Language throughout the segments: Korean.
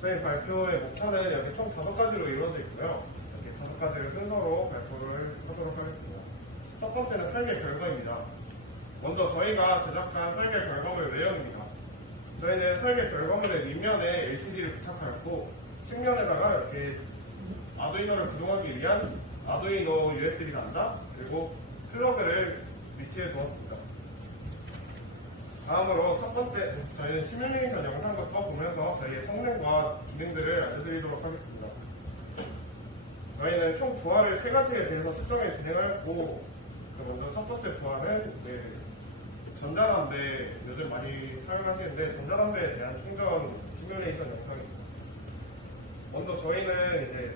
저희 발표의 목차는 여기 총 5가지로 이루어져 있고요. 이렇게 5가지를 순서로 발표를 하도록 하겠습니다. 첫 번째는 설계 결과입니다. 먼저 저희가 제작한 설계 결과물 외형입니다. 저희는 설계 결과물의 윗면에 LCD를 부착하였고 측면에다가 이렇게 아두이노를 구동하기 위한 아두이노 USB 단자 그리고 플러그를 위치해 두었습니다. 다음으로 첫 번째, 저희는 시뮬레이션 영상부터 보면서 저희의 성능과 기능들을 알려드리도록 하겠습니다. 저희는 총 부하를 3가지에 대해서 측정에 진행하였고, 먼저 첫 번째 부하는 전자담배, 요즘 많이 사용하시는데 전자담배에 대한 충전 시뮬레이션 영상입니다. 먼저 저희는 이제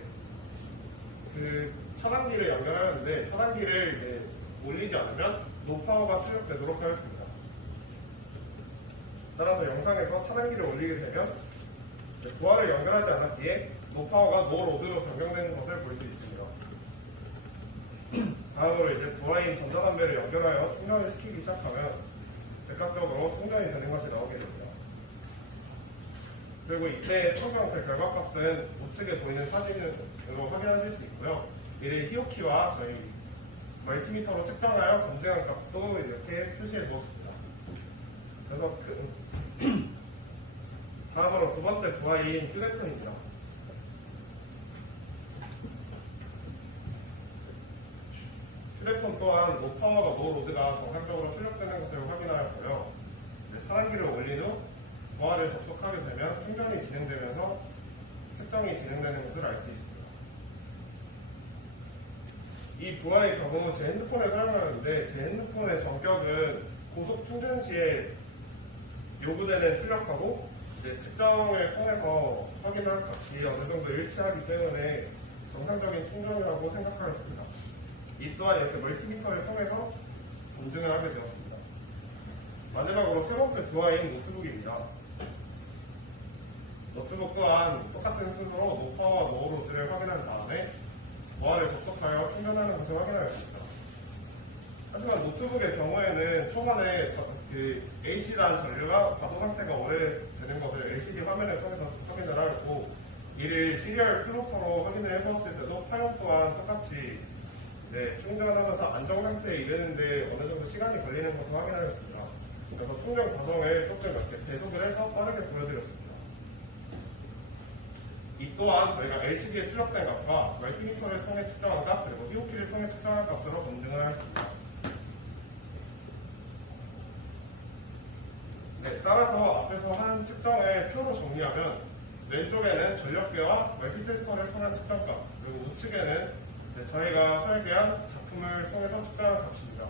그 차단기를 연결하였는데 차단기를 이제 올리지 않으면 노파워가 출력되도록 하였습니다. 따라서 영상에서 차단기를 올리게 되면 부하를 연결하지 않았기에 노파워가 노로드로 변경되는 것을 볼 수 있습니다. 다음으로 이제 부하인 전자담배를 연결하여 충전을 시키기 시작하면 즉각적으로 충전이 되는 것이 나오게 됩니다. 그리고 이때 청경태 결과값은 우측에 보이는 사진으로 확인하실 수 있고요. 이를 히오키와 저희 멀티미터로 측정하여 검증한 값도 이렇게 표시해 두었습니다. 그래서 다음으로 두 번째 부하인 휴대폰입니다. 휴대폰 또한 노파워가 노로드가 정상적으로 출력되는 것을 확인하였고요. 차단기를 올린 후 부하를 접속하게 되면 충전이 진행되면서 측정이 진행되는 것을 알 수 있습니다. 이 부하의 경우 제 핸드폰을 사용하는데 제 핸드폰의 전격은 고속 충전 시에 요구되는 출력하고 측정을 통해서 확인한 값이 어느 정도 일치하기 때문에 정상적인 충전이라고 생각하였습니다. 이 또한 이렇게 멀티미터를 통해서 검증을 하게 되었습니다. 마지막으로 세 번째 부하인 노트북입니다. 노트북 또한 똑같은 순서로 노파워와 노로드를 확인한 다음에 부하를 접속하여 충전하는 것을 확인하였습니다. 하지만 노트북의 경우에는 초반에 그 AC단 전류가 가동 상태가 오래되는 것을 LCD 화면을 통해서 확인을 하였고 이를 시리얼 플로터로 확인을 해보았을 때도 파형 또한 똑같이 충전하면서 안정 상태에 이르는데 어느 정도 시간이 걸리는 것을 확인하였습니다. 그래서 충전 과정을 조금 이렇게 배속을 해서 빠르게 보여드렸습니다. 이 또한 저희가 LCD에 출력된 값과 멀티미터를 통해 측정한 값 그리고 히오키를 통해 측정한 값으로 검증을 하였습니다. 따라서 앞에서 한 측정을 표로 정리하면 왼쪽에는 전력계와 멀티테스터를 통한 측정값 그리고 우측에는 저희가 설계한 작품을 통해서 측정한 값입니다.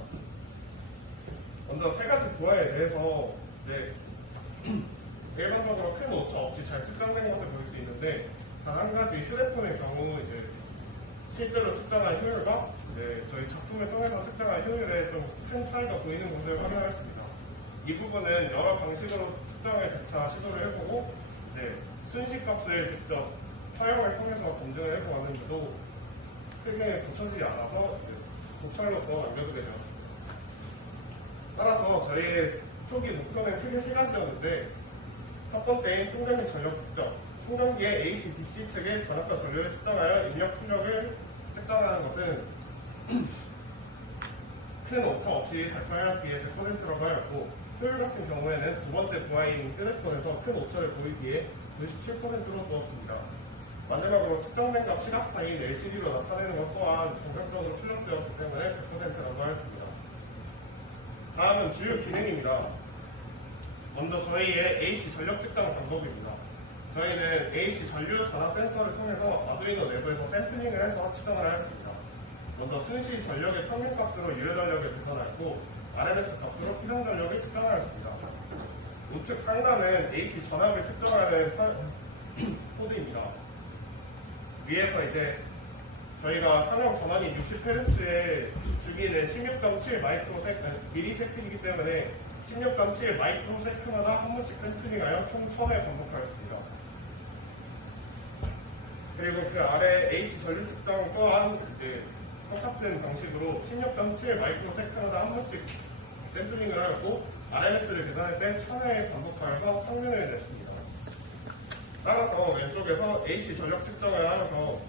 먼저 세 가지 부하에 대해서 일반적으로 큰 오차 없이 잘 측정된 것을 볼 수 있는데 단 한 가지 휴대폰의 경우 실제로 측정한 효율과 저희 작품을 통해서 측정한 효율에 좀 큰 차이가 보이는 것을 확인하였습니다. 이 부분은 여러 방식으로 측정을 재차 시도를 해보고 순시값을 직접 사용을 통해서 검증을 해보았는데도 크게 고쳐지지 않아서 고찰로서 남겨두게 되었습니다. 따라서 저희의 초기 목표는 크게 3가지였는데 첫 번째인 충전 및 전력 측정, 충전기의 AC, DC 측의 전압과 전류를 측정하여 입력 출력을 측정하는 것은 큰 오차 없이 달성하였기에 100%라고 하였고 효율 같은 경우에는 두 번째 부하인 휴대폰에서 큰 오차를 보이기에 97%로 두었습니다. 마지막으로 측정된 값 시각파인 LCD로 나타내는 것 또한 정상적으로 출력되었기 때문에 100%라고 하였습니다. 다음은 주요 기능입니다. 먼저 저희의 AC 전력 측정 방법입니다. 저희는 AC 전류 전압 센서를 통해서 아두이노 내부에서 샘플링을 해서 측정을 하였습니다. 먼저 순시 전력의 평균값으로 유효 전력을 계산하였고 RMS 값으로 필요 전력을 측정하였습니다. 우측 상단은 AC 전압을 측정하는 코드입니다. 위에서 저희가 사용 전원이 60Hz의 주기는 16.7 mS이기 때문에 16.7 마이크로세컨마다 한 번씩 샘플링하여 총 1000회 반복하였습니다. 그리고 그 아래 AC 전류 측정 또한 똑같은 방식으로 16.7 마이크로세컨마다 한 번씩 샘플링을 하였고 RMS를 계산할 때 1000회 반복하여서 평균을 냈습니다. 따라서 왼쪽에서 AC 전력 측정을 하면서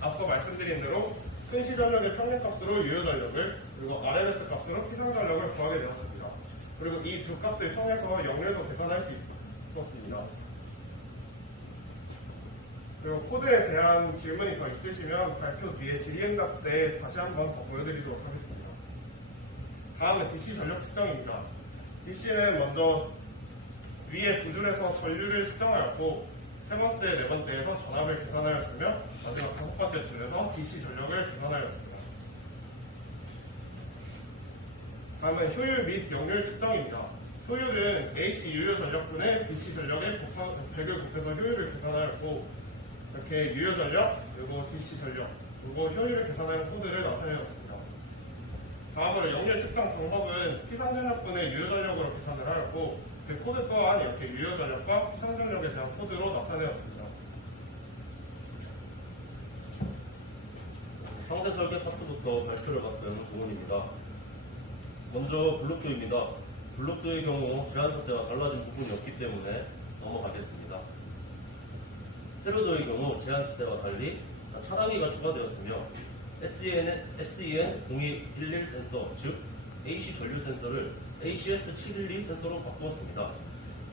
앞서 말씀드린 대로 순시 전력의 평균값으로 유효 전력을 그리고 RMS 값으로 피상 전력을 구하게 되었습니다. 그리고 이 두 값을 통해서 역률도 계산할 수 있었습니다. 그리고 코드에 대한 질문이 더 있으시면 발표 뒤에 질의응답 때 다시 한번 더 보여드리도록 하겠습니다. 다음은 DC 전력 측정입니다. DC는 먼저 위에 두 줄에서 전류를 측정하였고 세 번째, 네 번째에서 전압을 계산하였으며 마지막 다섯 번째 줄에서 DC 전력을 계산하였습니다. 다음은 효율 및 역률 측정입니다. 효율은 AC 유효 전력분의 DC 전력의 100을 곱해서 효율을 계산하였고 이렇게 유효 전력, 그리고 DC 전력, 그리고 효율을 계산하는 코드를 나타내었습니다. 다음으로 역률 측정 방법은 피상 전력분의 유효 전력으로 계산을 하였고 그 코드 또한 이렇게 유효 전력과 피상 전력에 대한 코드로 나타내었습니다. 상세 설계 파트부터 발표를 맡은 조문입니다. 먼저 블록도입니다. 블록도의 경우 제한서 때와 달라진 부분이 없기 때문에 넘어가겠습니다. 테러도의 경우 제한서 때와 달리 차단기가 추가되었으며 SEN0211 센서, 즉 AC 전류 센서를 ACS712 센서로 바꾸었습니다.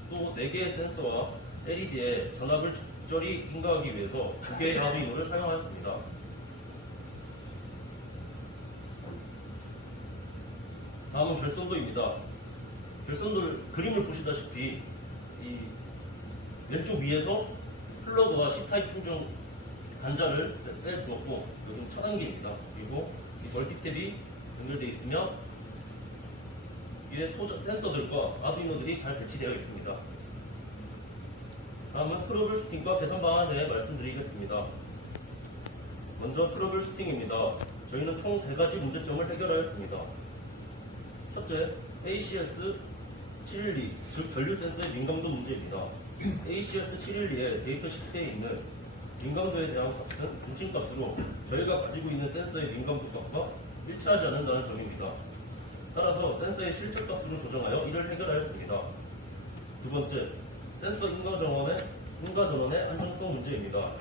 또 4개의 센서와 LED에 전압을 적절히 인가하기 위해서 2개의 하드웨어를 사용하였습니다. 다음은 결선도입니다. 결선도 그림을 보시다시피 이 왼쪽 위에서 플러그와 C타입 충전 단자를 빼두었고 여기는 차단기입니다. 그리고 이 멀티탭이 연결되어 있으며 위에 센서들과 아두이노들이 잘 배치되어 있습니다. 다음은 트러블 슈팅과 개선 방안에 대해 말씀드리겠습니다. 먼저 트러블 슈팅입니다. 저희는 총 3가지 문제점을 해결하였습니다. 첫째, ACS712, 즉 전류 센서의 민감도 문제입니다. ACS712의 데이터 시트에 있는 민감도에 대한 값은 중심값으로 저희가 가지고 있는 센서의 민감도 값과 일치하지 않는다는 점입니다. 따라서 센서의 실제값으로 조정하여 이를 해결하였습니다. 두 번째, 센서 인가전원의 안정성 문제입니다.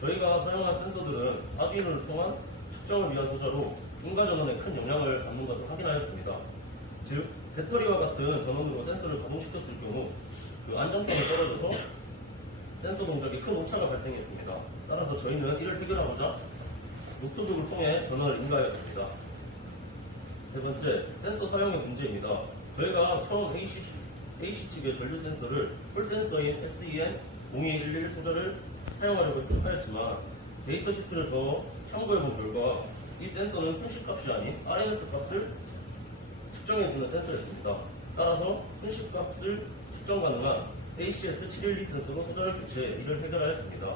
저희가 사용한 센서들은 아두이노를 통한 측정을 위한 소자로 인가전원에 큰 영향을 받는 것을 확인하였습니다. 즉, 배터리와 같은 전원으로 센서를 가동시켰을 경우 그 안정성이 떨어져서 센서 동작에 큰 오차가 발생했습니다. 따라서 저희는 이를 해결하고자 노트북을 통해 전원을 인가하였습니다. 세 번째, 센서 사용의 문제입니다. 저희가 처음 AC 측의 전류 센서를 풀센서인 SEN0211 소자를 사용하려고 하였지만 데이터 시트를 더 참고해본 결과 이 센서는 순시값이 아닌 RMS 값을 측정해주는 센서였습니다. 따라서 순시값을 측정 가능한 ACS712 센서로 소자를 교체해 이를 해결하였습니다.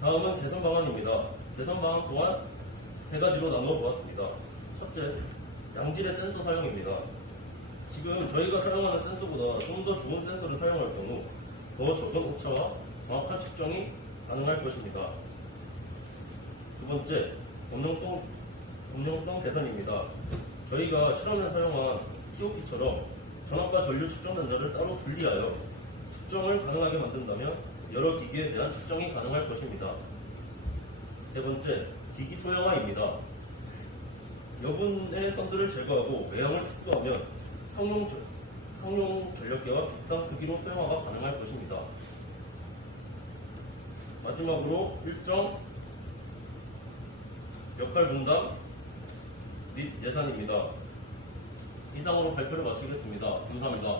다음은 개선 방안입니다. 개선 방안 또한 3가지로 나누어 보았습니다. 첫째, 양질의 센서 사용입니다. 지금 저희가 사용하는 센서보다 좀 더 좋은 센서를 사용할 경우 더 적은 오차와 정확한 측정이 가능할 것입니다. 두 번째, 범용성 개선입니다. 저희가 실험에 사용한 TOP처럼 전압과 전류 측정 단자를 따로 분리하여 측정을 가능하게 만든다면 여러 기기에 대한 측정이 가능할 것입니다. 세 번째, 기기 소형화입니다. 여분의 선들을 제거하고 외형을 축소하면 성용 전력계와 비슷한 크기로 소형화가 가능할 것입니다. 마지막으로 일정 역할 분담 및 예산입니다. 이상으로 발표를 마치겠습니다. 감사합니다.